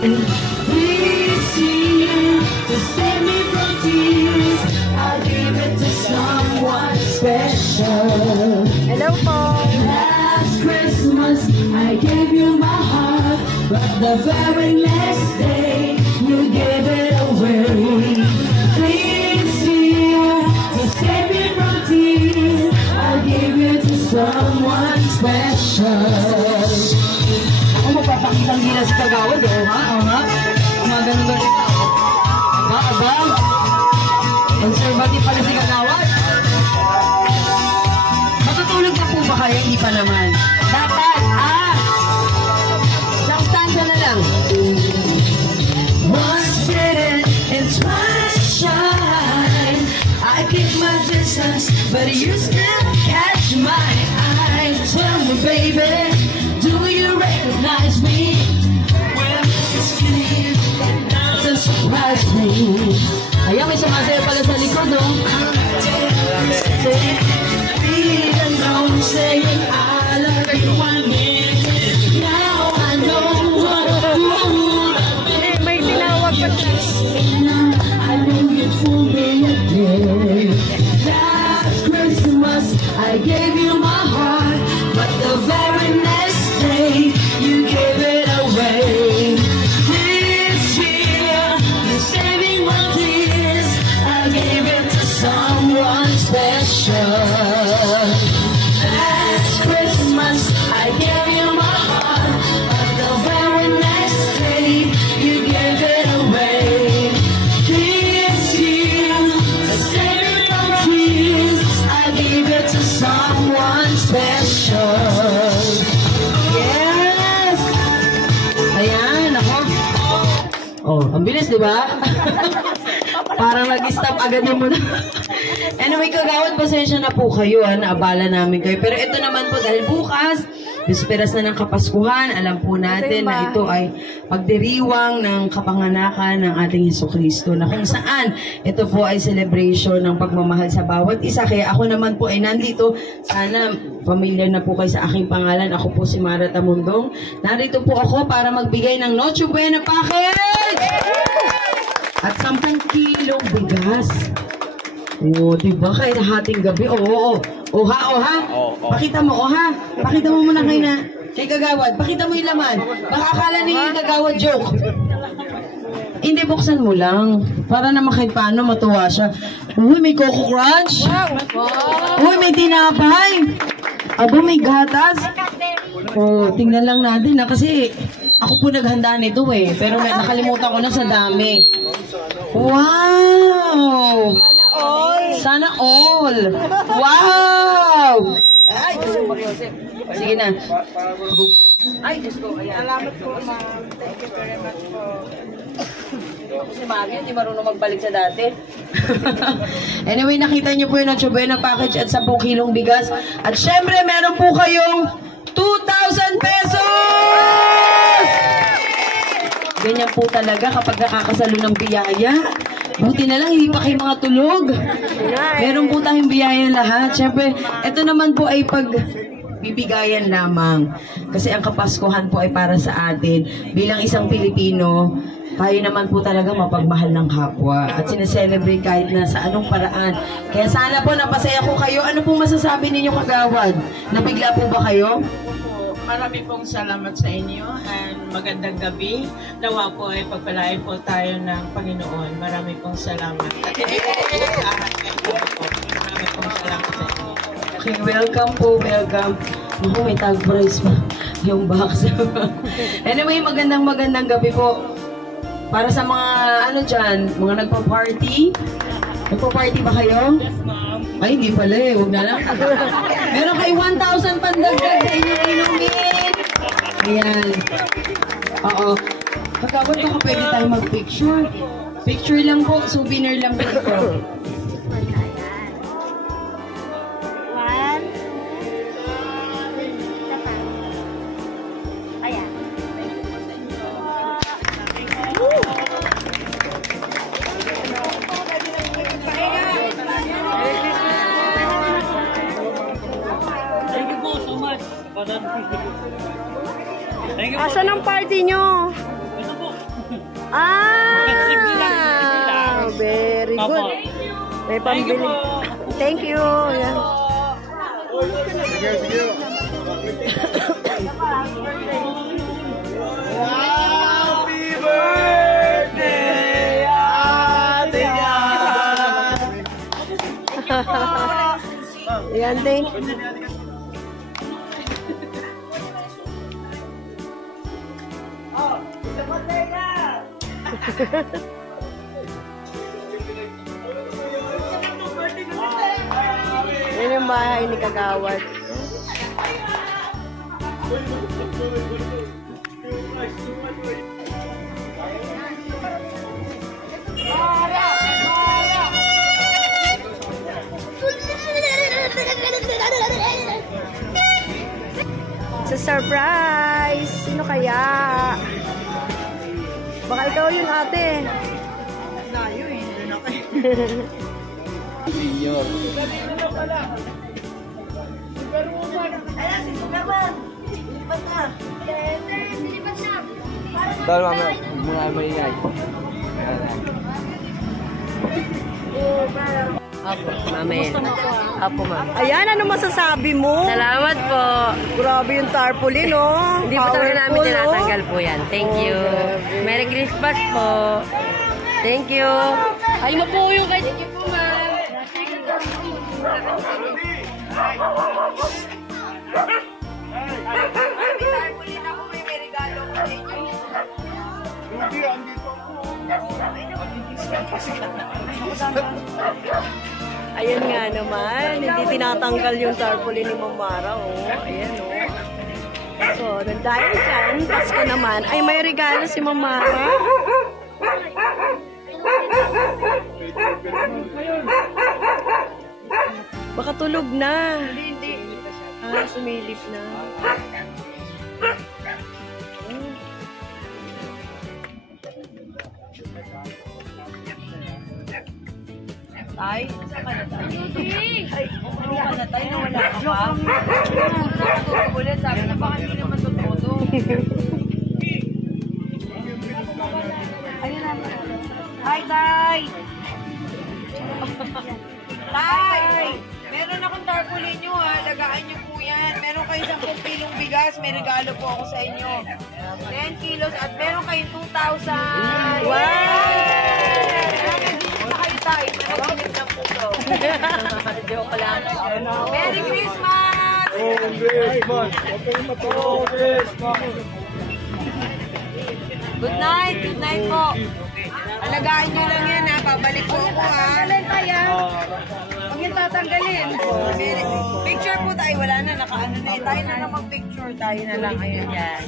This year, to save me from tears, I'll give it to someone special. Hello po. Last Christmas, I gave you my heart, but the very next day, you gave it away. This year, to save me from tears, I'll give it to someone special. Ako magpapakita ng gila sa kagawad, oh ha? Oh ha? Mga ganun-ganun ka, oh. Aba? Conservative pala si kagawad. Matutulog na po ba kayo? Hindi pa naman. Dapat, isang stanza na lang. Once bitten and twice shy, I keep my distance, but you still catch my eye. Tell me, baby, do you recognize me? Well, it's clear that doesn't surprise me. Ayan, may sumasayo pala sa likod, oh. Even though I'm saying I love you, I mean it. Now I know what a fool I've been. May tinawag pa siya. I know you fooled me again. Last Christmas, I gave you my heart, but the very next day, you gave it away. This year, you're saving my tears, I gave it to someone special. Last Christmas, I gave you my heart, but the very next day, you gave it away. This year, to save me from tears, I gave it to someone special. Yes! Ayan, ako. Oh, ang bilis, di ba? Parang nag-stop agad yung muna. Anyway, kagawad, pasensya na po kayo, naabala namin kayo. Pero ito naman po, dahil bukas, bisperas na ng Kapaskuhan, alam po natin na ito ay pagdiriwang ng kapanganakan ng ating Jesucristo, na kung saan ito po ay celebration ng pagmamahal sa bawat isa. Kaya ako naman po ay nandito. Sana familiar na po kayo sa aking pangalan. Ako po si Mara Tamundong. Narito po ako para magbigay ng Noche Buena package! At 10 kilong bigas. Oo, diba? Kahit hating gabi. Oo. Oha. Pakita mo, oha. Pakita mo muna kay kagawad. Pakita mo yung laman. Baka akala niyo yung kagawad joke. Hindi, buksan mo lang. Para naman kahit paano matuwa siya. Uy, may Coco Crunch. Uy, may tinapay. Abo, may gatas. Oh, tingnan lang natin kasi ako po naghanda nito eh. Pero nakalimutan ko na sa dami. Wow! Sana all! Wow! Ay, Diyos ko, Mariosep. Sige na. Ay, Diyos ko. Salamat po, ma'am. Thank you very much po. Si Mami, hindi marunong magbalik sa dati. Anyway, nakita niyo po yung Noche Buena package at 10 kilong bigas. At syempre, meron po kayong 2,000 pesos! Ganyan po talaga kapag nakakasalo ng biyaya. Buti na lang, hindi pa kayo mga tulog. Meron po tayong biyaya lahat. Siyempre, ito naman po ay pagbibigayan lamang. Kasi ang Kapaskuhan po ay para sa atin. Bilang isang Pilipino, tayo naman po talaga mapagmahal ng kapwa. At sineselebrate kahit na sa anong paraan. Kaya sana po napasaya ko kayo. Ano pong masasabi ninyo, kagawad? Nabigla po ba kayo? Marami pong salamat sa inyo and magandang gabi. Nawa po ay pagpalain po tayo ng Panginoon. Marami pong salamat. At hindi po po. Marami pong salamat sa inyo. Okay, welcome po, welcome. Naku, may tag price pa yung box. Anyway, magandang gabi po. Para sa mga dyan, mga nagpa-party. Nagpa-party ba kayo? Yes, ma'am. Ay, hindi pala eh. Huwag na lang. Meron kayo 1,000 pandagdag sa inyong inumin. Ayan. Oo. Kagawad, baka pwede tayo mag-picture. Picture lang po. Souvenir lang po ito. Asan ang party nyo? Very good. May pambili. Thank you. Yan. Happy birthday, Ate Yan! Yan, thank you. Yan yung bahay ni Kagawad. Sa surprise! Sino kaya? Baka ikaw yun, ate. Layo eh. Doon ako. Ayan, si Superman. Ilipat na. Ilipat na. Tol, mamaya. Muna ay maingay. Apo, mamaya. Apo, ma'am. Ayan, ano masasabi mo? Salamat po. Grabe yung tarpaulin, oh. Hindi po talaga namin Powerful, tinatanggal po yan. Thank you. Merry Christmas po. Thank you. Ay mo po yung kay Thank you po, ma'am. Ayan nga naman, hindi tinatanggal yung tarpaulin ni Mamara, oh. Ayan, oh. So, dahil dyan, Pasko naman, ay may regalo si Mamara. Baka tulog na. Hindi. Ah, sumilip na. Tay, saan ka na tayo? Ay, ano ka na tayo? Nawala ka pa? Ulit, sabi na baka hindi naman totoo. Ayun na. Hi, Tay! Tay! Meron akong tarpaulin nyo ha. Lagaan nyo po yan. Meron kayo 10 kilong bigas. May regalo po ako sa inyo. 10 kilos at meron kayong 2,000. Wow! Tayo, managinip ng puso. Joke lang. Merry Christmas! Good night! Good night po. Alagaan nyo lang yan ha. Babalik po ako ha. Huwag yung tatanggalin. Picture po tayo. Wala na. Nakaano na eh. Tayo na lang mag-picture. Tayo na lang. Ayun yan.